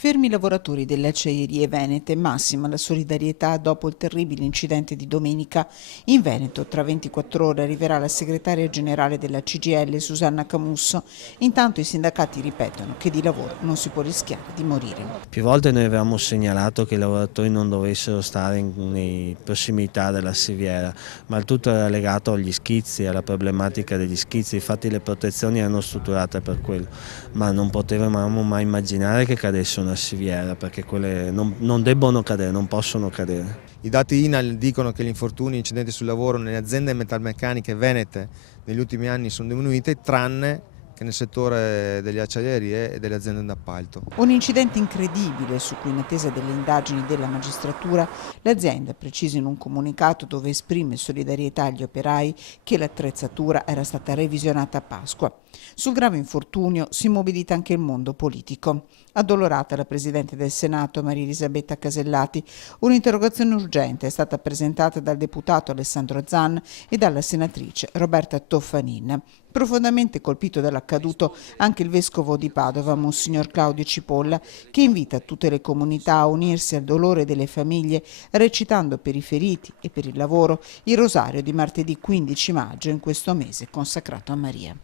Fermi i lavoratori delle acciaierie venete, massima la solidarietà dopo il terribile incidente di domenica. In Veneto tra 24 ore arriverà la segretaria generale della CGIL Susanna Camusso. Intanto i sindacati ripetono che di lavoro non si può rischiare di morire. Più volte noi avevamo segnalato che i lavoratori non dovessero stare in prossimità della siviera, ma il tutto era legato agli schizzi, alla problematica degli schizzi. Infatti le protezioni erano strutturate per quello, ma non potevamo mai immaginare che cadesse una siviera, perché quelle non debbono cadere, non possono cadere. I dati INAIL dicono che gli infortuni e incidenti sul lavoro nelle aziende metalmeccaniche venete negli ultimi anni sono diminuiti, tranne che nel settore delle acciaierie e delle aziende d'appalto. Un incidente incredibile su cui, in attesa delle indagini della magistratura, l'azienda precisa in un comunicato dove esprime solidarietà agli operai che l'attrezzatura era stata revisionata a Pasqua. Sul grave infortunio si mobilita anche il mondo politico. Addolorata la Presidente del Senato Maria Elisabetta Casellati, un'interrogazione urgente è stata presentata dal deputato Alessandro Zan e dalla senatrice Roberta Toffanin. Profondamente colpito dall'accaduto anche il vescovo di Padova, Monsignor Claudio Cipolla, che invita tutte le comunità a unirsi al dolore delle famiglie recitando per i feriti e per il lavoro il rosario di martedì 15 maggio in questo mese consacrato a Maria.